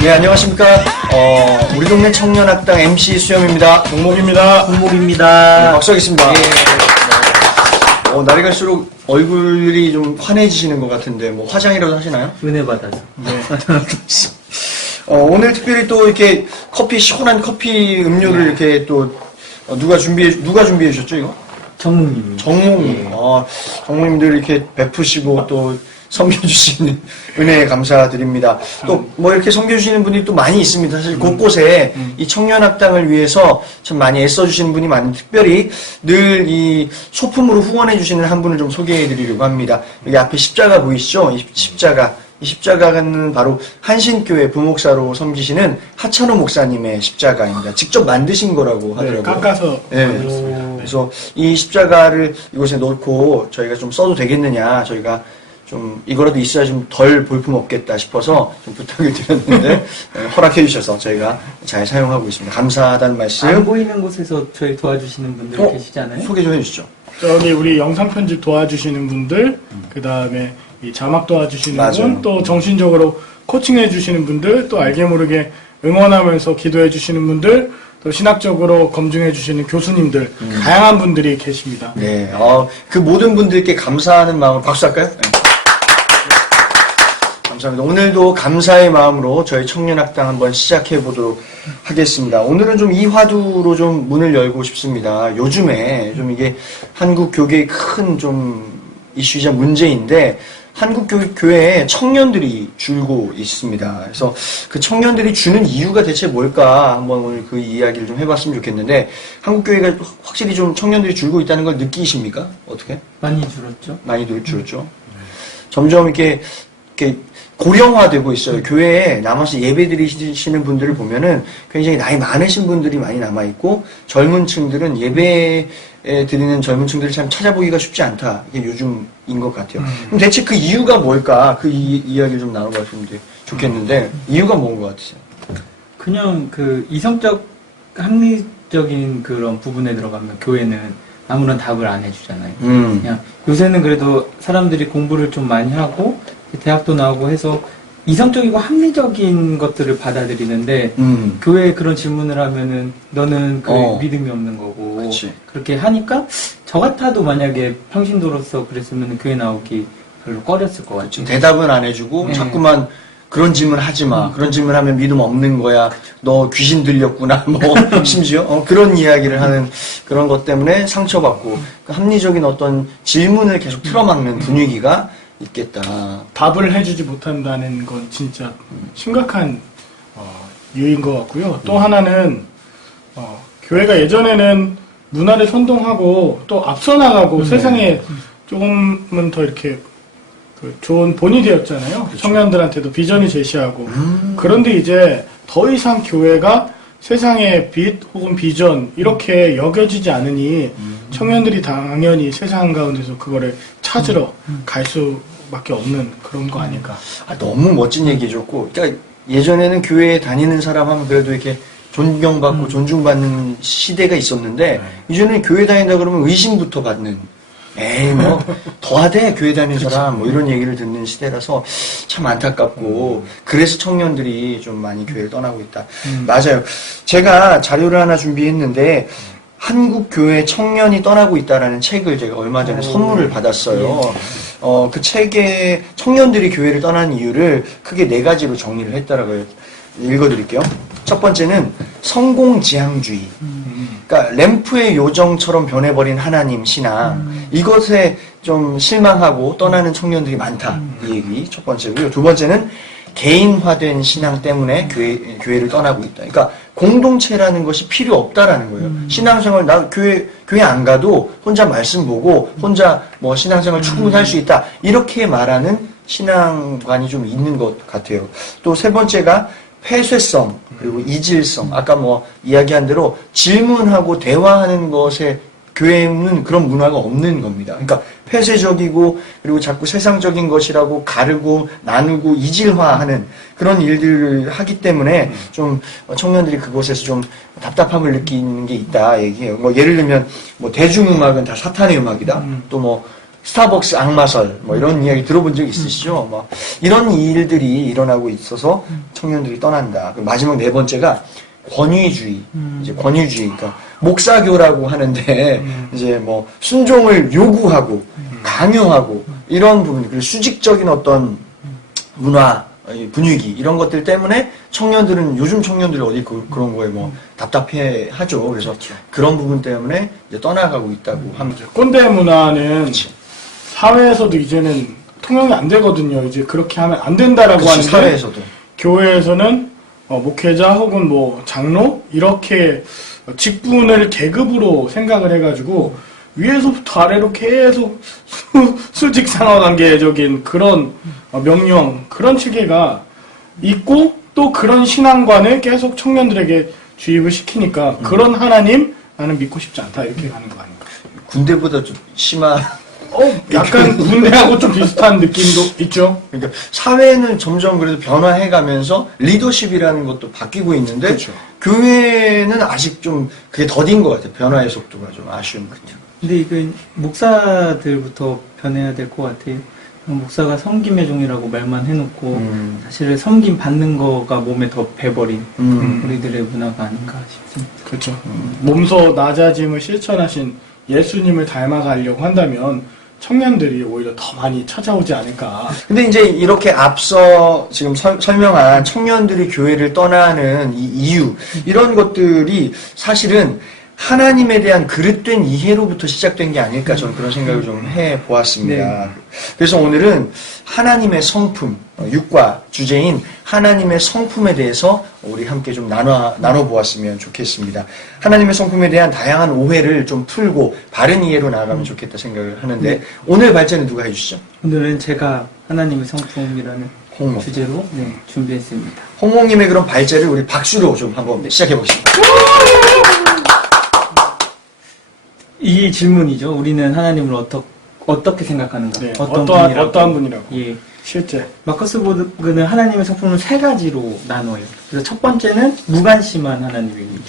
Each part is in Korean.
네, 안녕하십니까. 우리 동네 청년학당 MC 수염입니다. 동목입니다. 홍목입니다. 네, 박수 하겠습니다. 날이 갈수록 얼굴이 좀 환해지시는 것 같은데, 뭐, 화장이라도 하시나요? 은혜 받아서. 네. 오늘 특별히 또 이렇게 시원한 커피 음료를 이렇게 또, 누가 준비해 주셨죠, 이거? 정목님이. 정목님. 정목님들 이렇게 베푸시고 또 섬겨주시는 은혜에 감사드립니다. 또 뭐 이렇게 섬겨주시는 분이 또 많이 있습니다. 사실 곳곳에 이 청년학당을 위해서 참 많이 애써주시는 분이 많은데 특별히 늘 이 소품으로 후원해주시는 한 분을 좀 소개해드리려고 합니다. 여기 앞에 십자가 보이시죠? 이 십자가는 바로 한신교회 부목사로 섬기시는 하찬호 목사님의 십자가입니다. 직접 만드신 거라고 하더라고요. 깎아서 네. 만들었습니다. 그래서 이 십자가를 이곳에 놓고 저희가 좀 써도 되겠느냐, 저희가 좀 이거라도 있어야 좀 덜 볼품 없겠다 싶어서 좀 부탁을 드렸는데 허락해 주셔서 저희가 잘 사용하고 있습니다. 감사하다는 말씀. 안 보이는 곳에서 저희 도와주시는 분들 계시잖아요. 소개 좀 해주시죠. 저기 우리 영상 편집 도와주시는 분들, 그 다음에 이 자막 도와주시는 맞아요. 분, 또 정신적으로 코칭해 주시는 분들, 또 알게 모르게 응원하면서 기도해 주시는 분들, 또 신학적으로 검증해 주시는 교수님들, 다양한 분들이 계십니다. 네, 그 모든 분들께 감사하는 마음으로 박수 할까요? 네. 감사합니다. 오늘도 감사의 마음으로 저희 청년학당 한번 시작해 보도록 하겠습니다. 오늘은 좀 이화두로 좀 문을 열고 싶습니다. 요즘에 좀 이게 한국 교계의 큰 좀 이슈이자 문제인데 한국 교회에 청년들이 줄고 있습니다. 그래서 그 청년들이 주는 이유가 대체 뭘까 한번 오늘 그 이야기를 좀 해봤으면 좋겠는데 한국 교회가 확실히 좀 청년들이 줄고 있다는 걸 느끼십니까? 어떻게? 많이 줄었죠. 많이 줄었죠. 점점 이렇게 고령화되고 있어요. 교회에 남아서 예배 드리시는 분들을 보면은 굉장히 나이 많으신 분들이 많이 남아있고 젊은 층들은 예배 드리는 젊은 층들을 참 찾아보기가 쉽지 않다. 이게 요즘인 것 같아요. 그럼 대체 그 이유가 뭘까? 그 이야기를 좀 나눠봤으면 좋겠는데 이유가 뭔 것 같으세요? 그냥 그 이성적, 합리적인 그런 부분에 들어가면 교회는 아무런 답을 안 해주잖아요. 그냥 요새는 그래도 사람들이 공부를 좀 많이 하고 대학도 나오고 해서 이성적이고 합리적인 것들을 받아들이는데 교회에 그런 질문을 하면은 너는 그 믿음이 없는 거고 그치. 그렇게 하니까 저 같아도 만약에 평신도로서 그랬으면 교회 나오기 별로 꺼렸을 것 같아요. 대답은 안 해주고 네. 자꾸만 그런 질문 하지 마. 그런 질문 하면 믿음 없는 거야. 너 귀신 들렸구나. 뭐 심지어 그런 이야기를 하는 그런 것 때문에 상처받고 그 합리적인 어떤 질문을 계속 틀어막는 분위기가 있겠다. 답을 해주지 못한다는 건 진짜 심각한 이유인 것 같고요. 또 하나는 교회가 예전에는 문화를 선동하고 또 앞서 나가고 세상에 조금은 더 이렇게 좋은 본이 되었잖아요. 그렇죠. 청년들한테도 비전을 제시하고. 그런데 이제 더 이상 교회가 세상의 빛 혹은 비전 이렇게 여겨지지 않으니 청년들이 당연히 세상 가운데서 그거를 찾으러 갈 수밖에 없는 그런 거 아닐까. 너무 멋진 얘기해줬고, 그러니까 예전에는 교회에 다니는 사람 하면 그래도 이렇게 존경받고 존중받는 시대가 있었는데 이제는 교회 다닌다 그러면 의심부터 받는. 에이 뭐 더하대 교회 다니는 사람 뭐 이런 얘기를 듣는 시대라서 참 안타깝고 그래서 청년들이 좀 많이 교회를 떠나고 있다. 맞아요. 제가 자료를 하나 준비했는데 한국 교회 청년이 떠나고 있다라는 책을 제가 얼마 전에 선물을 받았어요. 그 책에 청년들이 교회를 떠난 이유를 크게 4가지로 정리를 했더라고요. 읽어드릴게요. 첫 번째는 성공지향주의. 그러니까 램프의 요정처럼 변해버린 하나님 신앙. 이것에 좀 실망하고 떠나는 청년들이 많다. 이 얘기 첫 번째고요. 두 번째는 개인화된 신앙 때문에 교회를 떠나고 있다. 그러니까 공동체라는 것이 필요 없다라는 거예요. 신앙생활 나 교회 안 가도 혼자 말씀 보고 혼자 뭐 신앙생활 충분히 할 수 있다. 이렇게 말하는 신앙관이 좀 있는 것 같아요. 또 세 번째가 폐쇄성 그리고 이질성. 아까 뭐 이야기한 대로 질문하고 대화하는 것에 교회는 그런 문화가 없는 겁니다. 그러니까 폐쇄적이고 그리고 자꾸 세상적인 것이라고 가르고 나누고 이질화하는 그런 일들을 하기 때문에 좀 청년들이 그곳에서 좀 답답함을 느끼는 게 있다 얘기해요. 뭐 예를 들면 뭐 대중음악은 다 사탄의 음악이다. 또 뭐 스타벅스 악마설 뭐 이런 이야기 들어본 적 있으시죠? 뭐 이런 일들이 일어나고 있어서 청년들이 떠난다. 그리고 마지막 네 번째가 권위주의. 이제 권위주의. 그러니까 목사교라고 하는데 이제 뭐 순종을 요구하고 강요하고 이런 부분 그리고 수직적인 어떤 문화 분위기 이런 것들 때문에 청년들은 요즘 청년들이 어디 그런 거에 뭐 답답해 하죠. 그래서 그런 부분 때문에 이제 떠나가고 있다고 합니다. 꼰대 문화는 사회에서도 이제는 통용이 안 되거든요. 이제 그렇게 하면 안 된다라고 하는데 사회에서도 교회에서는 목회자 혹은 뭐 장로 이렇게 직분을 계급으로 생각을 해가지고 위에서부터 아래로 계속 수직 상하관계적인 그런 명령 그런 체계가 있고 또 그런 신앙관을 계속 청년들에게 주입을 시키니까 그런 하나님 나는 믿고 싶지 않다 이렇게 가는 거 아닌가? 군대보다 좀 심한. 약간 군대하고 좀 비슷한 느낌도 있죠. 그러니까 사회는 점점 그래도 변화해가면서 리더십이라는 것도 바뀌고 있는데 그렇죠. 교회는 아직 좀 그게 더딘 것 같아요. 변화의 속도가 좀 아쉬운 것 같아요. 근데 이건 목사들부터 변해야 될 것 같아요. 목사가 섬김의 종이라고 말만 해놓고 사실은 섬김 받는 거가 몸에 더 배버린 우리들의 문화가 아닌가 싶습니다. 그렇죠. 몸소 낮아짐을 실천하신 예수님을 닮아가려고 한다면 청년들이 오히려 더 많이 찾아오지 않을까. 근데 이제 이렇게 앞서 지금 설명한 청년들이 교회를 떠나는 이 이유, 이런 것들이 사실은 하나님에 대한 그릇된 이해로부터 시작된 게 아닐까 저는 그런 생각을 좀 해보았습니다. 네. 그래서 오늘은 하나님의 성품, 6과 주제인 하나님의 성품에 대해서 우리 함께 좀 나눠보았으면 좋겠습니다. 하나님의 성품에 대한 다양한 오해를 좀 풀고 바른 이해로 나아가면 좋겠다 생각을 하는데 오늘 발제는 누가 해주시죠? 오늘은 제가 하나님의 성품이라는 홍목. 주제로 준비했습니다. 홍목님의 그런 발제를 우리 박수로 좀 한번 시작해보겠습니다. 이 질문이죠. 우리는 하나님을 어떻게 생각하는가? 네, 어떠한 분이라고? 예. 실제. 마커스 보그는 하나님의 성품을 세 가지로 나눠요. 그래서 첫 번째는 무관심한 하나님입니다.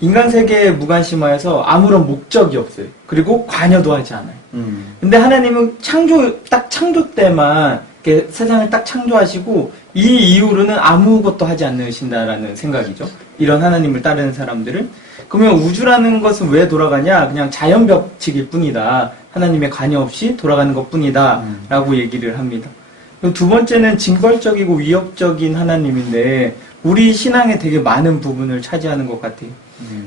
인간 세계에 무관심하여서 아무런 목적이 없어요. 그리고 관여도 하지 않아요. 근데 하나님은 창조 때만 이렇게 세상을 딱 창조하시고 이 이후로는 아무것도 하지 않으신다라는 생각이죠. 이런 하나님을 따르는 사람들은. 그러면 우주라는 것은 왜 돌아가냐? 그냥 자연 법칙일 뿐이다. 하나님의 관여 없이 돌아가는 것 뿐이다. 라고 얘기를 합니다. 그리고 두 번째는 징벌적이고 위협적인 하나님인데 우리 신앙에 되게 많은 부분을 차지하는 것 같아요.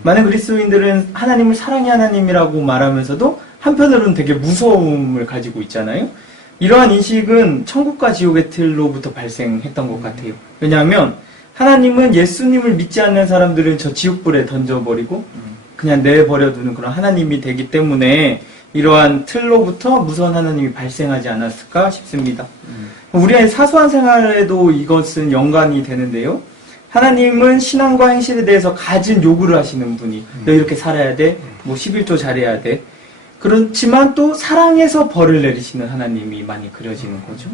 많은 그리스도인들은 하나님을 사랑의 하나님이라고 말하면서도 한편으로는 되게 무서움을 가지고 있잖아요. 이러한 인식은 천국과 지옥의 틀로부터 발생했던 것 같아요. 왜냐하면 하나님은 예수님을 믿지 않는 사람들은 저 지옥불에 던져버리고 그냥 내버려두는 그런 하나님이 되기 때문에 이러한 틀로부터 무서운 하나님이 발생하지 않았을까 싶습니다. 우리의 사소한 생활에도 이것은 연관이 되는데요. 하나님은 신앙과 행실에 대해서 가진 요구를 하시는 분이 너 이렇게 살아야 돼, 뭐 11조 잘해야 돼. 그렇지만 또 사랑해서 벌을 내리시는 하나님이 많이 그려지는 거죠.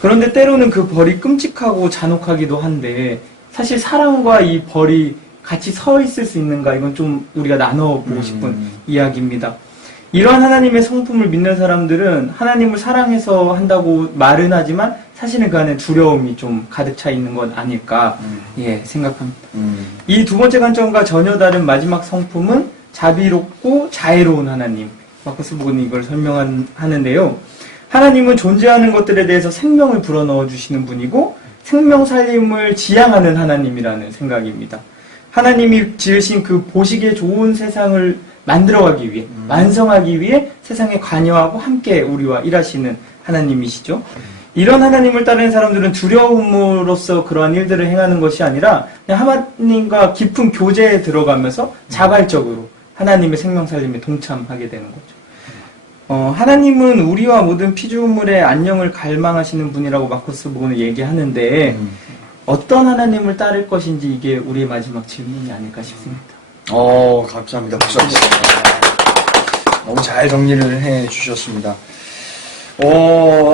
그런데 때로는 그 벌이 끔찍하고 잔혹하기도 한데 사실 사랑과 이 벌이 같이 서 있을 수 있는가 이건 좀 우리가 나눠보고 싶은 이야기입니다. 이러한 하나님의 성품을 믿는 사람들은 하나님을 사랑해서 한다고 말은 하지만 사실은 그 안에 두려움이 좀 가득 차 있는 건 아닐까 생각합니다. 이 두 번째 관점과 전혀 다른 마지막 성품은 자비롭고 자애로운 하나님. 마커스 보그는 이걸 설명하는데요. 하나님은 존재하는 것들에 대해서 생명을 불어넣어 주시는 분이고 생명 살림을 지향하는 하나님이라는 생각입니다. 하나님이 지으신 그 보시기에 좋은 세상을 만들어가기 위해 완성하기 위해 세상에 관여하고 함께 우리와 일하시는 하나님이시죠. 이런 하나님을 따르는 사람들은 두려움으로써 그러한 일들을 행하는 것이 아니라 그냥 하나님과 깊은 교제에 들어가면서 자발적으로 하나님의 생명 살림에 동참하게 되는 거죠. 하나님은 우리와 모든 피조물의 안녕을 갈망하시는 분이라고 마커스 보그는 얘기하는데 어떤 하나님을 따를 것인지 이게 우리의 마지막 질문이 아닐까 싶습니다. 감사합니다. 박수 한번. 너무 잘 정리를 해 주셨습니다.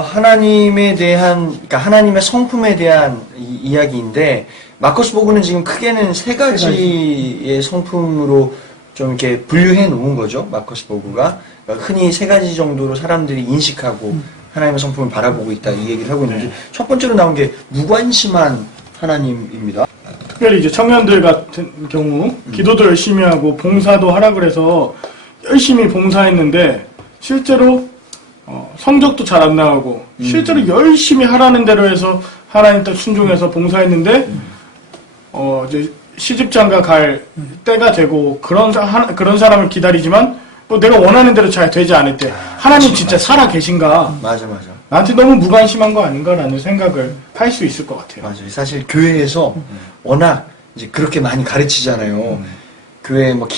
하나님에 대한, 그러니까 하나님의 성품에 대한 이야기인데, 마커스 보그는 지금 크게는 세 가지의 성품으로 좀 이렇게 분류해 놓은 거죠. 마커스 보그가. 그러니까 흔히 세 가지 정도로 사람들이 인식하고 하나님의 성품을 바라보고 있다 이 얘기를 하고 있는데 첫 번째로 나온 게 무관심한 하나님입니다. 특별히 이제 청년들 같은 경우 기도도 열심히 하고 봉사도 하라 그래서 열심히 봉사했는데 실제로 성적도 잘 안 나오고 실제로 열심히 하라는 대로 해서 하나님 뜻 순종해서 봉사했는데 이제 시집장가 갈 때가 되고 그런 사람을 기다리지만 뭐 내가 원하는 대로 잘 되지 않을 때 하나님 진짜 살아 계신가? 맞아. 나한테 너무 무관심한 거 아닌가라는 생각을 할 수 있을 것 같아요. 맞아요. 사실 교회에서 워낙 이제 그렇게 많이 가르치잖아요. 교회 뭐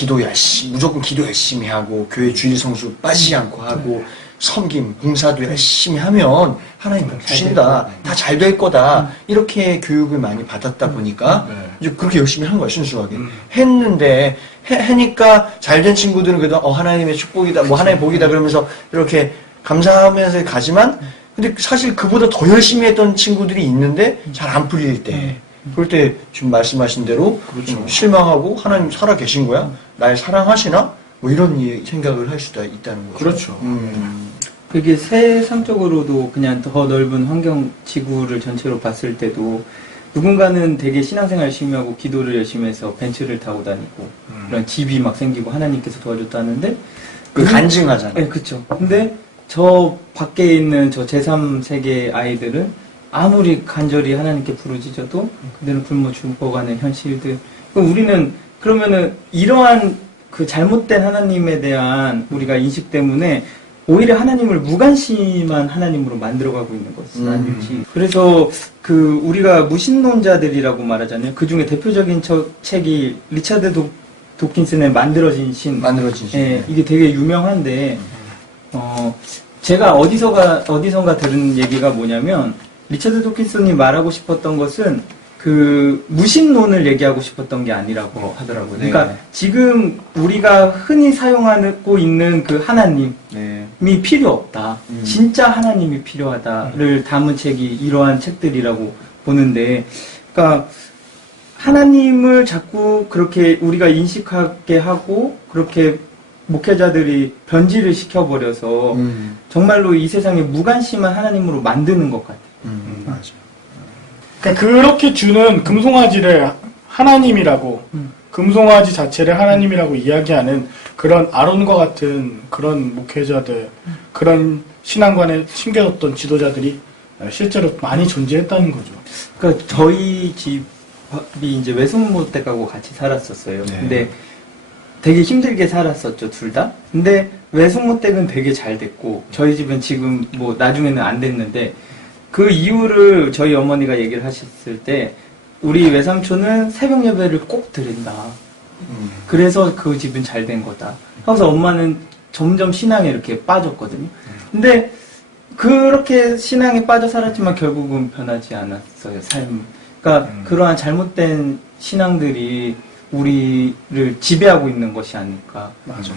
무조건 기도 열심히 하고 교회 주일 성수 빠지지 않고 하고 섬김, 봉사도 열심히 하면 하나님 복 주신다. 다 잘 될 거다. 이렇게 교육을 많이 받았다 보니까 이제 그렇게 열심히 한 거야, 순수하게. 했는데 하니까 잘된 친구들은 그래도 하나님의 축복이다, 뭐 하나님의 복이다 그러면서 이렇게 감사하면서 가지만 근데 사실 그보다 더 열심히 했던 친구들이 있는데 잘 안 풀릴 때 그럴 때 지금 말씀하신 대로 좀 실망하고 하나님 살아 계신 거야? 날 사랑하시나? 뭐 이런 생각을 할 수도 있다는 거죠. 그렇죠. 그게 세상적으로도 그냥 더 넓은 환경 지구를 전체로 봤을 때도 누군가는 되게 신앙생활 열심히 하고 기도를 열심히 해서 벤츠를 타고 다니고 그런 집이 막 생기고 하나님께서 도와줬다는데 그 간증하잖아요. 네, 그렇죠. 근데 저 밖에 있는 저 제3세계 아이들은 아무리 간절히 하나님께 부르짖어도 그들은 굶어 죽어가는 현실들. 그럼 우리는 그러면은 이러한 그 잘못된 하나님에 대한 우리가 인식 때문에 오히려 하나님을 무관심한 하나님으로 만들어가고 있는 것은 아닐지. 그래서 그 우리가 무신론자들이라고 말하잖아요. 그 중에 대표적인 책이 리차드 도킨슨의 만들어진 신. 예, 이게 되게 유명한데 제가 어디선가 들은 얘기가 뭐냐면 리차드 도킨슨이 말하고 싶었던 것은 그 무신론을 얘기하고 싶었던 게 아니라고 하더라고요. 그러니까 지금 우리가 흔히 사용하고 있는 그 하나님이 필요 없다. 진짜 하나님이 필요하다를 담은 책이 이러한 책들이라고 보는데, 그러니까 하나님을 자꾸 그렇게 우리가 인식하게 하고 그렇게 목회자들이 변질을 시켜버려서 정말로 이 세상에 무관심한 하나님으로 만드는 것 같아요. 맞아요. 그러니까 그렇게 주는 금송아지를 하나님이라고 금송아지 자체를 하나님이라고 이야기하는 그런 아론과 같은 그런 목회자들 그런 신앙관에 심겨졌던 지도자들이 실제로 많이 존재했다는 거죠. 그러니까 저희 집이 이제 외숙모 댁하고 같이 살았었어요. 네. 근데 되게 힘들게 살았었죠, 둘 다. 근데 외숙모 댁은 되게 잘 됐고 저희 집은 지금 뭐 나중에는 안 됐는데 그 이유를 저희 어머니가 얘기를 하셨을 때 우리 외삼촌은 새벽 예배를 꼭 드린다. 그래서 그 집은 잘 된 거다. 하면서 엄마는 점점 신앙에 이렇게 빠졌거든요. 근데 그렇게 신앙에 빠져 살았지만 결국은 변하지 않았어요, 삶. 그러니까 그러한 잘못된 신앙들이 우리를 지배하고 있는 것이 아닐까. 맞아.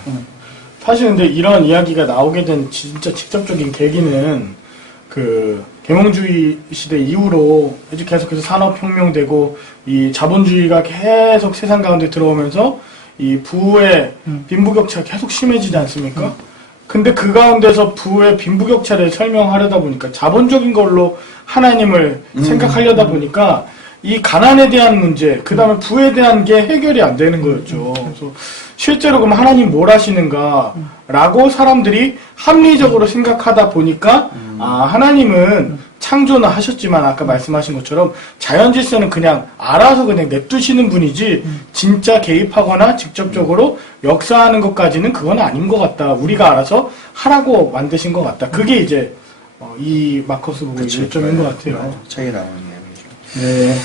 사실 근데 이런 이야기가 나오게 된 진짜 직접적인 계기는 그 계몽주의 시대 이후로 이제 계속해서 산업혁명되고 이 자본주의가 계속 세상 가운데 들어오면서 이 부의 빈부격차가 계속 심해지지 않습니까? 근데 그 가운데서 부의 빈부격차를 설명하려다 보니까 자본적인 걸로 하나님을 생각하려다 보니까 이 가난에 대한 문제, 그 다음에 부에 대한 게 해결이 안 되는 거였죠. 그래서 실제로 그럼 하나님 뭘 하시는가? 라고 사람들이 합리적으로 생각하다 보니까, 하나님은 창조는 하셨지만 아까 말씀하신 것처럼 자연 질서는 그냥 알아서 그냥 냅두시는 분이지, 진짜 개입하거나 직접적으로 역사하는 것까지는 그건 아닌 것 같다. 우리가 알아서 하라고 만드신 것 같다. 그게 이제, 이 마커스 보고의 요점인 것 같아요. 책에 나오는 내용이죠. 네.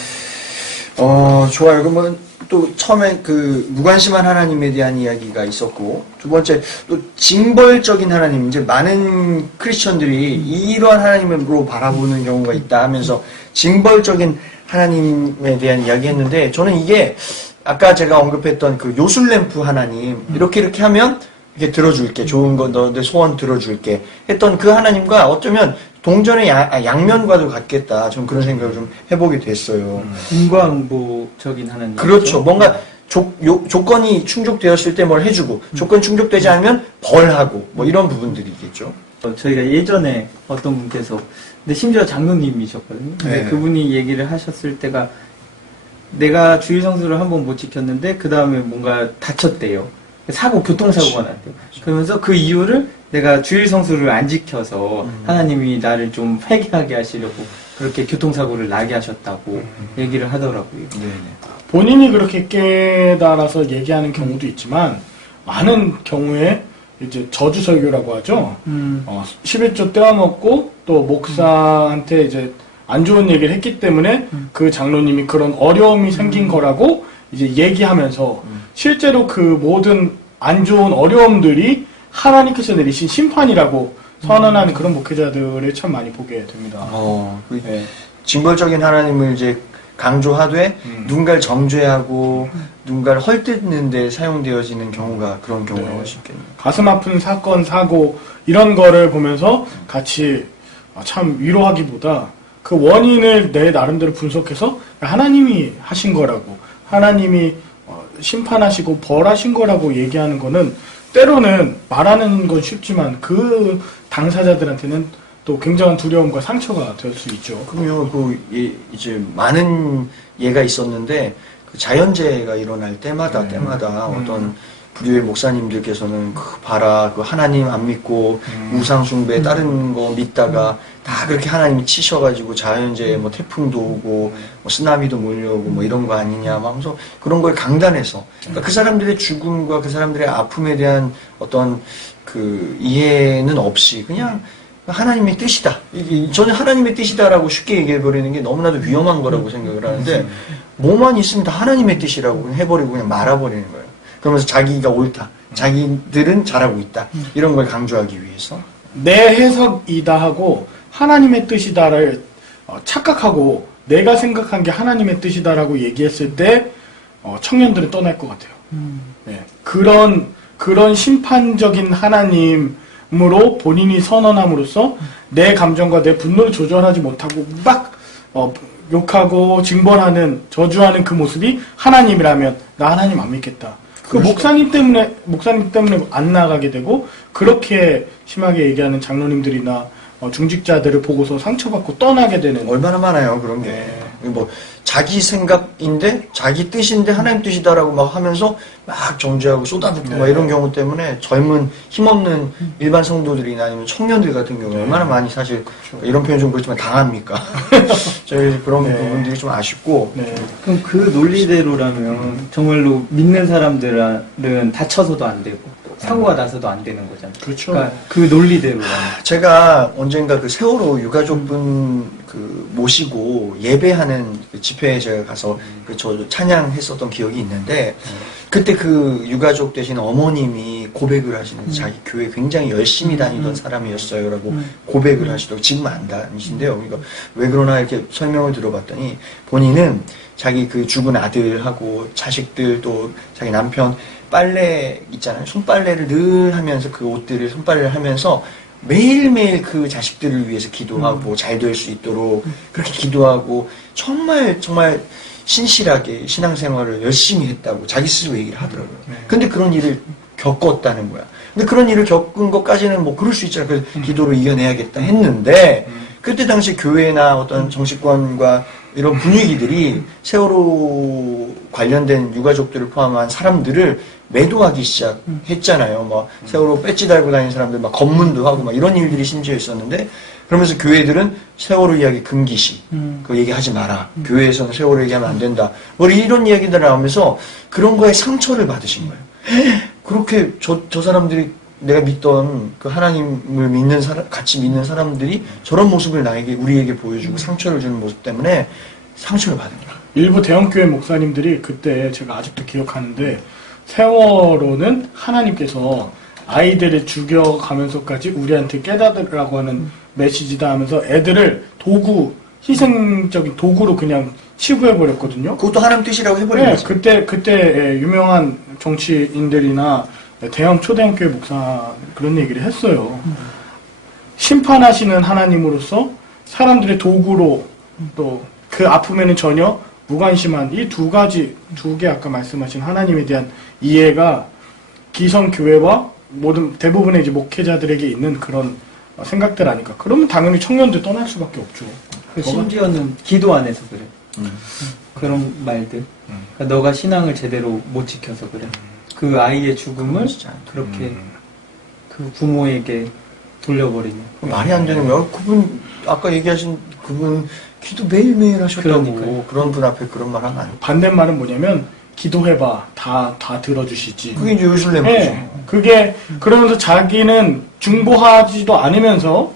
좋아요. 그러면 또 처음에 그 무관심한 하나님에 대한 이야기가 있었고, 두 번째 또 징벌적인 하나님, 이제 많은 크리스천들이 이러한 하나님으로 바라보는 경우가 있다 하면서 징벌적인 하나님에 대한 이야기 했는데, 저는 이게 아까 제가 언급했던 그 요술램프 하나님, 이렇게 하면 이렇게 들어줄게, 좋은 거 너의 소원 들어줄게 했던 그 하나님과 어쩌면 동전의 양면과도 같겠다. 좀 그런 생각을 좀 해보게 됐어요. 인과응보적인 하나님. 그렇죠. 뭔가 조건이 충족되었을 때 뭘 해주고 조건이 충족되지 않으면 벌하고 뭐 이런 부분들이겠죠. 저희가 예전에 어떤 분께서 근데 심지어 장로님이셨거든요. 근데 네. 그분이 얘기를 하셨을 때가 내가 주일 성수를 한 번 못 지켰는데 그 다음에 뭔가 다쳤대요. 교통사고가 났대요. 그러면서 그 이유를 내가 주일 성수를 안 지켜서 하나님이 나를 좀 회개하게 하시려고 그렇게 교통사고를 나게 하셨다고 얘기를 하더라고요. 네네. 본인이 그렇게 깨달아서 얘기하는 경우도 있지만 많은 경우에 이제 저주설교라고 하죠. 11조 떼어먹고 또 목사한테 이제 안 좋은 얘기를 했기 때문에 그 장로님이 그런 어려움이 생긴 거라고 이제 얘기하면서 실제로 그 모든 안 좋은 어려움들이 하나님께서 내리신 심판이라고 선언하는 그런 목회자들을 참 많이 보게 됩니다. 그 징벌적인 하나님을 이제 강조하되 누군가를 정죄하고 누군가를 헐뜯는 데 사용되어지는 경우가 그런 경우라고 할 수 있겠네요. 가슴 아픈 사건, 사고 이런 거를 보면서 같이 참 위로하기보다 그 원인을 내 나름대로 분석해서 하나님이 하신 거라고 하나님이 심판하시고 벌하신 거라고 얘기하는 거는 때로는 말하는 건 쉽지만 그 당사자들한테는 또 굉장한 두려움과 상처가 될 수 있죠. 그럼요. 이제 많은 예가 있었는데 그 자연재해가 일어날 때마다 어떤 불교의 목사님들께서는 봐라 그 하나님 안 믿고 우상 숭배 다른 거 믿다가 다 그렇게 하나님이 치셔가지고 자연재해 뭐 태풍도 오고 뭐 쓰나미도 몰려오고 뭐 이런 거 아니냐 막 하면서 그런 걸 강단해서 그러니까 그 사람들의 죽음과 그 사람들의 아픔에 대한 어떤 그 이해는 없이 그냥 하나님의 뜻이다. 저는 하나님의 뜻이다라고 쉽게 얘기해버리는 게 너무나도 위험한 거라고 생각을 하는데 뭐만 있으면 다 하나님의 뜻이라고 그냥 해버리고 그냥 말아버리는 거예요. 그러면서 자기가 옳다. 자기들은 잘하고 있다. 이런 걸 강조하기 위해서. 내 해석이다 하고 하나님의 뜻이다를 착각하고 내가 생각한 게 하나님의 뜻이다라고 얘기했을 때 청년들은 떠날 것 같아요. 네. 그런 심판적인 하나님으로 본인이 선언함으로써 내 감정과 내 분노를 조절하지 못하고 막 욕하고 징벌하는 저주하는 그 모습이 하나님이라면 나 하나님 안 믿겠다. 그 목사님 때문에 안 나가게 되고 그렇게 심하게 얘기하는 장로님들이나 중직자들을 보고서 상처받고 떠나게 되는 얼마나 많아요 그런 게. 뭐 자기 생각인데 자기 뜻인데 하나님 뜻이다라고 막 하면서 막 정죄하고 쏟아붓고 막 이런 경우 때문에 젊은 힘없는 일반 성도들이나 아니면 청년들 같은 경우 얼마나 많이 사실 이런 표현 좀 그렇지만 당합니까? 저희 그런 부분들이 좀 아쉽고. 그럼 그 논리대로라면 정말로 믿는 사람들은 다쳐서도 안 되고 사고가 나서도 안 되는 거잖아요. 그렇죠. 그러니까 그 논리대로라면. 제가 언젠가 그 세월호 유가족분 그 모시고 예배하는 그 집회에 제가 가서 저 찬양했었던 기억이 있는데 그때 그 유가족 되신 어머님이 고백을 하시는데 자기 교회 굉장히 열심히 다니던 사람이었어요라고 고백을 하시더라고요. 지금 안 다니신데요. 그러니까 왜 그러나 이렇게 설명을 들어봤더니 본인은 자기 그 죽은 아들하고 자식들 또 자기 남편 빨래 있잖아요. 손빨래를 늘 하면서 그 옷들을 손빨래를 하면서 매일매일 그 자식들을 위해서 기도하고 잘 될 수 있도록 그렇게 기도하고 정말 신실하게 신앙생활을 열심히 했다고 자기 스스로 얘기를 하더라고요. 근데 그런 일을 겪었다는 거야. 근데 그런 일을 겪은 것까지는 뭐 그럴 수 있잖아요. 그래서 기도로 이겨내야겠다 했는데 그때 당시 교회나 어떤 정치권과 이런 분위기들이 세월호 관련된 유가족들을 포함한 사람들을 매도하기 시작했잖아요. 뭐 세월호 배지 달고 다니는 사람들 막 검문도 하고 막 이런 일들이 심지어 있었는데 그러면서 교회들은 세월호 이야기 금기시 그거 얘기하지 마라. 교회에서는 세월호 얘기하면 안 된다. 뭐 이런 이야기들 나오면서 그런 거에 상처를 받으신 거예요. 그렇게 저 사람들이 내가 믿던 그 하나님을 믿는 같이 믿는 사람들이 저런 모습을 우리에게 보여주고 상처를 주는 모습 때문에 상처를 받은 거야. 일부 대형교회 목사님들이 그때 제가 아직도 기억하는데 세월호는 하나님께서 아이들을 죽여가면서까지 우리한테 깨닫으라고 하는 메시지다 하면서 애들을 희생적인 도구로 그냥 치부해버렸거든요. 그것도 하나님 뜻이라고 해버린 거죠. 그때 유명한 정치인들이나 초대형 교회 목사 그런 얘기를 했어요. 심판하시는 하나님으로서 사람들의 도구로 또 그 아픔에는 전혀 무관심한 이 두 개 아까 말씀하신 하나님에 대한 이해가 기성 교회와 모든 대부분의 이제 목회자들에게 있는 그런 생각들 아닐까. 그러면 당연히 청년들 떠날 수밖에 없죠. 심지어는 기도 안에서 그래. 그런 말들. 그러니까 너가 신앙을 제대로 못 지켜서 그래. 그 아이의 죽음을 그렇게 그 부모에게 돌려버리는. 말이 안 되는 거야. 그분 아까 얘기하신 그분 기도 매일매일 하셨다고. 그러니까요. 그런 분 앞에 그런 말 하면 안 돼. 반대말은 뭐냐면 기도해봐 다 들어주시지. 그게 이제 요술렘 네, 거죠. 그게 그러면서 자기는 중보하지도 않으면서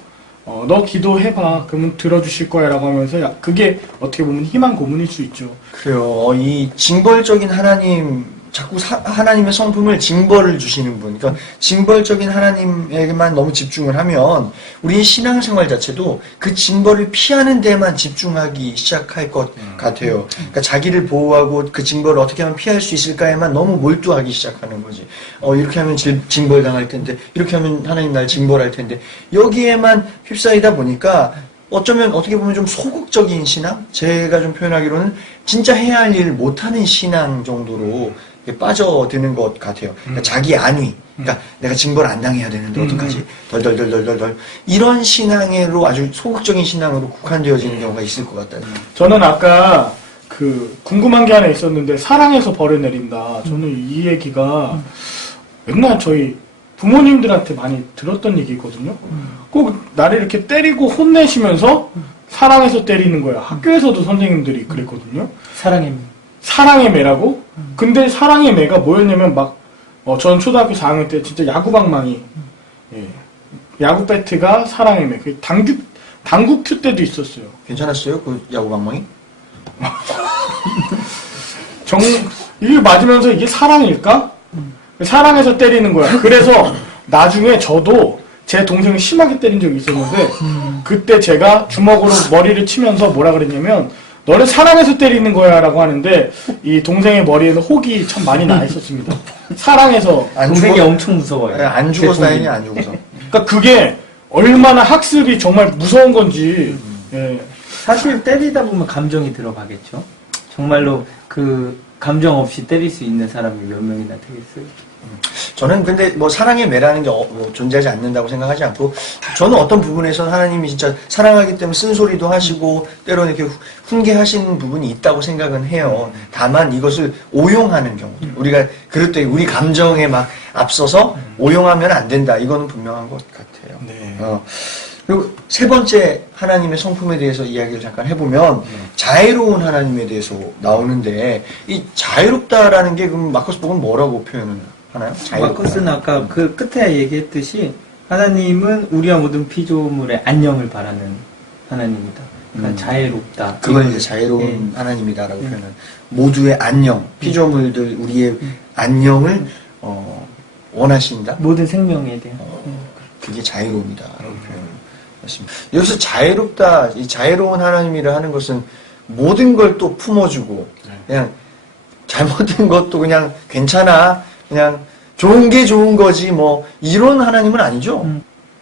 너 기도해봐 그러면 들어주실 거야라고 하면서 그게 어떻게 보면 희망 고문일 수 있죠. 그래요. 이 징벌적인 하나님, 자꾸 하나님의 성품을 징벌을 주시는 분. 그러니까 징벌적인 하나님에게만 너무 집중을 하면 우리의 신앙생활 자체도 그 징벌을 피하는 데만 집중하기 시작할 것 같아요. 그러니까 자기를 보호하고 그 징벌을 어떻게 하면 피할 수 있을까에만 너무 몰두하기 시작하는 거지. 이렇게 하면 징벌 당할 텐데, 이렇게 하면 하나님 날 징벌할 텐데, 여기에만 휩싸이다 보니까 어쩌면 어떻게 보면 좀 소극적인 신앙? 제가 좀 표현하기로는 진짜 해야 할 일을 못하는 신앙 정도로 빠져드는 것 같아요. 그러니까 자기 안위. 그러니까 내가 징벌 안 당해야 되는데 어떡하지? 덜덜덜덜덜. 이런 신앙으로 아주 소극적인 신앙으로 국한되어지는 경우가 있을 것 같다. 저는 아까 그 궁금한 게 하나 있었는데 사랑해서 벌을 내린다. 저는 이 얘기가 맨날 저희 부모님들한테 많이 들었던 얘기거든요. 꼭 나를 이렇게 때리고 혼내시면서 사랑해서 때리는 거야. 학교에서도 선생님들이 그랬거든요. 사랑의 매라고? 근데 사랑의 매가 뭐였냐면 전 초등학교 4학년 때 진짜 야구방망이, 야구 배트가 사랑의 매. 그 당구 큐 때도 있었어요. 괜찮았어요? 그 야구 방망이? 이게 맞으면서 이게 사랑일까? 사랑해서 때리는 거야. 그래서 나중에 저도 제 동생을 심하게 때린 적이 있었는데 그때 제가 주먹으로 머리를 치면서 뭐라 그랬냐면 너를 사랑해서 때리는 거야 라고 하는데 이 동생의 머리에는 혹이 참 많이 나 있었습니다. 사랑해서. 동생이 엄청 무서워요. 안 죽어서 다행이야, 안 죽어서. 그러니까 그게 얼마나 학습이 정말 무서운 건지. 예. 사실 때리다 보면 감정이 들어가겠죠. 정말로 그 감정 없이 때릴 수 있는 사람이 몇 명이나 되겠어요. 저는 근데 뭐 사랑의 매라는 게 존재하지 않는다고 생각하지 않고 저는 어떤 부분에서 하나님이 진짜 사랑하기 때문에 쓴소리도 하시고 때로는 이렇게 훈계하시는 부분이 있다고 생각은 해요. 다만 이것을 오용하는 경우 우리가 그럴 때 우리 감정에 막 앞서서 오용하면 안 된다. 이거는 분명한 것 같아요. 네. 그리고 세 번째 하나님의 성품에 대해서 이야기를 잠깐 해보면 자애로운 하나님에 대해서 나오는데 이 자애롭다라는 게 그럼 마커스 복음 뭐라고 표현을 하나요? 마커스는 아까 그 끝에 얘기했듯이 하나님은 우리와 모든 피조물의 안녕을 바라는 하나님이다. 그러니까 자애롭다. 그걸 이제 자애로운 하나님이다라고 표현은 모두의 안녕, 피조물들 우리의 안녕을 원하신다. 모든 생명에 대한. 그게 자애로움이다라고 표현했습니다. 여기서 자애롭다, 이 자애로운 하나님이라 하는 것은 모든 걸 또 품어주고 그냥 잘못된 것도 그냥 괜찮아, 그냥 좋은 게 좋은 거지 뭐 이런 하나님은 아니죠.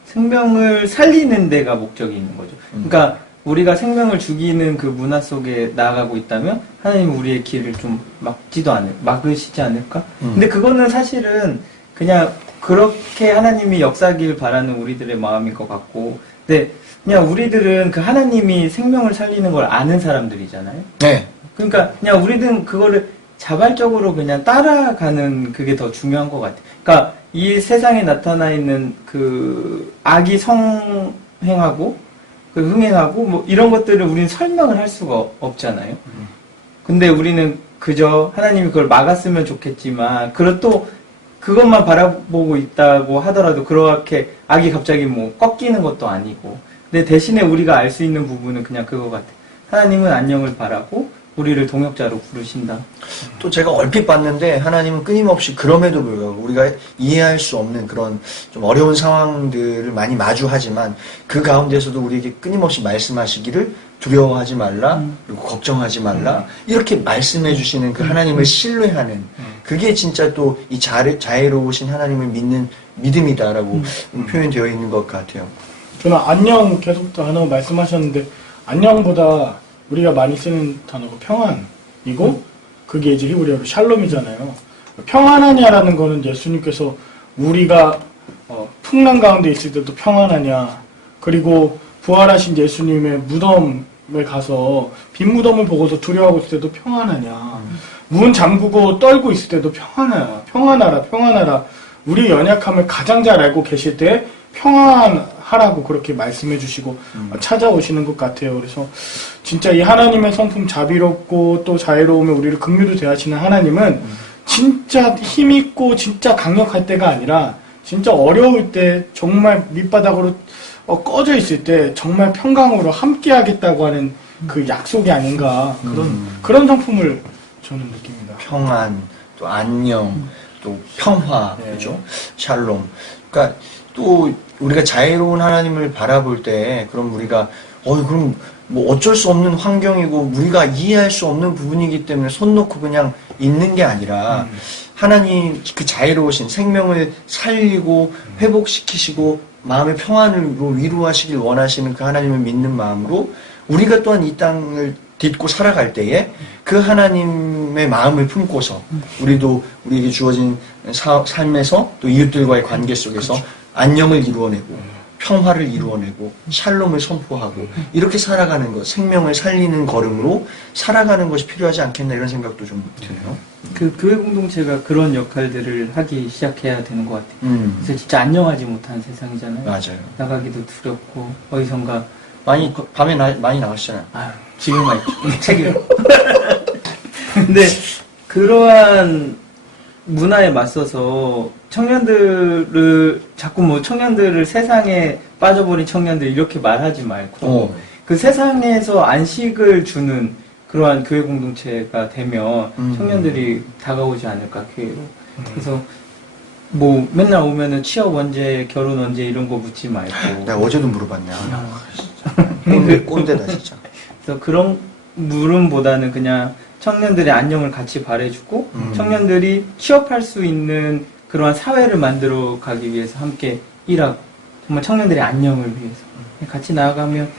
생명을 살리는 데가 목적이 있는 거죠. 그러니까 우리가 생명을 죽이는 그 문화 속에 나아가고 있다면 하나님은 우리의 길을 좀 막으시지 않을까? 근데 그거는 사실은 그냥 그렇게 하나님이 역사하길 바라는 우리들의 마음인 것 같고, 근데 그냥 우리들은 그 하나님이 생명을 살리는 걸 아는 사람들이잖아요. 네. 그러니까 그냥 우리들은 그거를 자발적으로 그냥 따라가는 그게 더 중요한 것 같아요. 그러니까 이 세상에 나타나 있는 그 악이 성행하고 그 흥행하고 뭐 이런 것들을 우리는 설명을 할 수가 없잖아요. 근데 우리는 그저 하나님이 그걸 막았으면 좋겠지만 또 그것만 바라보고 있다고 하더라도 그렇게 악이 갑자기 뭐 꺾이는 것도 아니고, 근데 대신에 우리가 알 수 있는 부분은 그냥 그거 같아요. 하나님은 안녕을 바라고 우리를 동역자로 부르신다. 또 제가 얼핏 봤는데 하나님은 끊임없이 그럼에도 불구하고 우리가 이해할 수 없는 그런 좀 어려운 상황들을 많이 마주하지만 그 가운데서도 우리에게 끊임없이 말씀하시기를 두려워하지 말라, 그리고 걱정하지 말라, 이렇게 말씀해 주시는 그 하나님을 신뢰하는 그게 진짜 또 이 자애로우신 하나님을 믿는 믿음이다라고 표현되어 있는 것 같아요. 저는 안녕 계속 단어 말씀하셨는데 안녕보다 우리가 많이 쓰는 단어가 평안. 이고 그게 이제 히브리어로 샬롬이잖아요. 평안하냐라는 거는 예수님께서 우리가 풍랑 가운데 있을 때도 평안하냐, 그리고 부활하신 예수님의 무덤에 가서 빈 무덤을 보고서 두려워하고 있을 때도 평안하냐, 문 잠그고 떨고 있을 때도 평안하라, 평안하라. 우리 연약함을 가장 잘 알고 계실 때 평안하라고 그렇게 말씀해 주시고 찾아오시는 것 같아요. 그래서 진짜 이 하나님의 성품, 자비롭고 또 자애로우며 우리를 긍휼히 대하시는 하나님은 진짜 힘있고 진짜 강력할 때가 아니라 진짜 어려울 때, 정말 밑바닥으로 꺼져 있을 때 정말 평강으로 함께 하겠다고 하는 그 약속이 아닌가, 그런 성품을 저는 느낍니다. 평안, 또 안녕, 또 평화, 네. 그죠? 샬롬. 그러니까 또 우리가 자애로운 하나님을 바라볼 때, 그럼 우리가 그럼 뭐 어쩔 수 없는 환경이고 우리가 이해할 수 없는 부분이기 때문에 손 놓고 그냥 있는 게 아니라 하나님 그 자애로우신 생명을 살리고 회복시키시고 마음의 평안으로 위로하시길 원하시는 그 하나님을 믿는 마음으로 우리가 또한 이 땅을 딛고 살아갈 때에 그 하나님의 마음을 품고서 우리도 우리에게 주어진 삶에서 또 이웃들과의 관계 속에서 안녕을 이루어내고 평화를 이루어내고 샬롬을 선포하고 이렇게 살아가는 것, 생명을 살리는 걸음으로 살아가는 것이 필요하지 않겠나, 이런 생각도 좀 드네요. 그 교회 공동체가 그런 역할들을 하기 시작해야 되는 것 같아요. 그래서 진짜 안녕하지 못한 세상이잖아요. 맞아요. 나가기도 두렵고 어디선가 밤에 많이 나오시잖아요. 지금만 있죠. 책 읽고. 근데 그러한 문화에 맞서서 청년들을 세상에 빠져버린 청년들 이렇게 말하지 말고 그 세상에서 안식을 주는 그러한 교회 공동체가 되면 청년들이 다가오지 않을까, 교회로. 그래서 뭐 맨날 오면은 취업 언제, 결혼 언제 이런 거 묻지 말고. 내가 어제도 물어봤네. 진짜. 꼰대다 진짜. 그래서 그런 물음보다는 그냥 청년들의 안녕을 같이 바래주고 청년들이 취업할 수 있는 그러한 사회를 만들어 가기 위해서 함께 일하고, 정말 청년들의 안녕을 위해서 같이 나아가면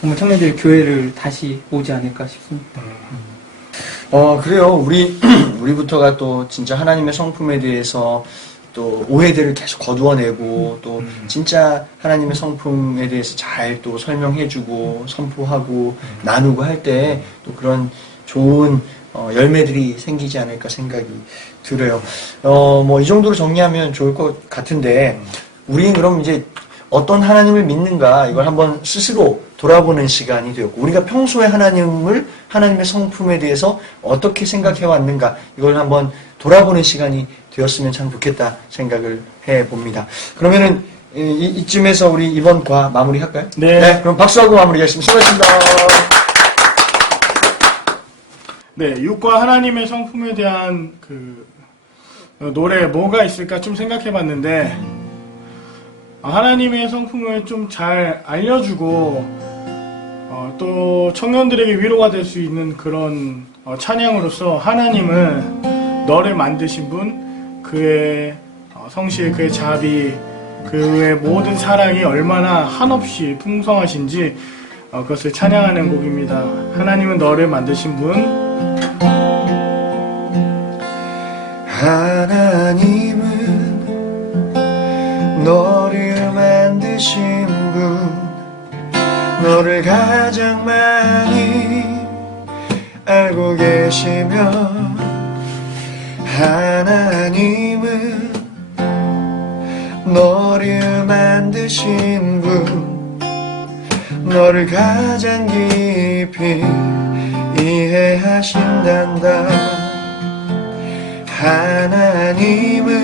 정말 청년들이 교회를 다시 오지 않을까 싶습니다. 그래요. 우리부터가 또 진짜 하나님의 성품에 대해서 또 오해들을 계속 거두어내고 또 진짜 하나님의 성품에 대해서 잘 또 설명해주고 선포하고 나누고 할 때 또 그런 좋은 열매들이 생기지 않을까 생각이 들어요. 뭐 이 정도로 정리하면 좋을 것 같은데, 우리는 그럼 이제 어떤 하나님을 믿는가, 이걸 한번 스스로 돌아보는 시간이 되었고, 우리가 평소에 하나님의 성품에 대해서 어떻게 생각해 왔는가, 이걸 한번 돌아보는 시간이 되었으면 참 좋겠다 생각을 해 봅니다. 그러면은 이쯤에서 우리 이번 과 마무리할까요? 네. 그럼 박수하고 마무리하겠습니다. 수고하셨습니다. 네, 육과 하나님의 성품에 대한 그 노래 뭐가 있을까 좀 생각해봤는데, 하나님의 성품을 좀 잘 알려주고 또 청년들에게 위로가 될 수 있는 그런 찬양으로서, 하나님은 너를 만드신 분, 그의 성실, 그의 자비, 그의 모든 사랑이 얼마나 한없이 풍성하신지 그것을 찬양하는 곡입니다. 하나님은 너를 만드신 분. 하나님은 너를 만드신 분, 너를 가장 많이 알고 계시며, 하나님은 너를 만드신 분, 너를 가장 깊이 이해하신단다. 하나님은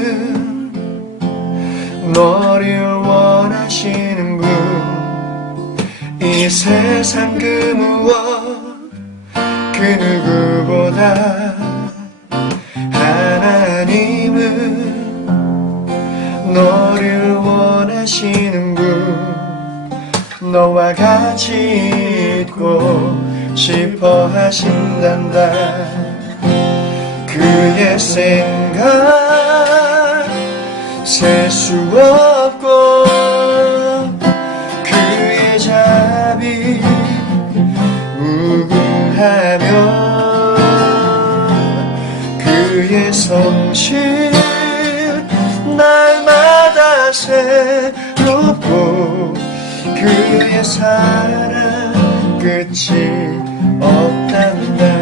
너를 원하시는 분, 이 세상 그 무엇 그 누구보다 하나님은 너를 원하시는 분, 너와 같이 있고 싶어 하신단다. 그의 생각 셀 수 없고, 그의 자비 무궁하며, 그의 성실 날마다 새롭고 그의 사랑 끝이 없단다.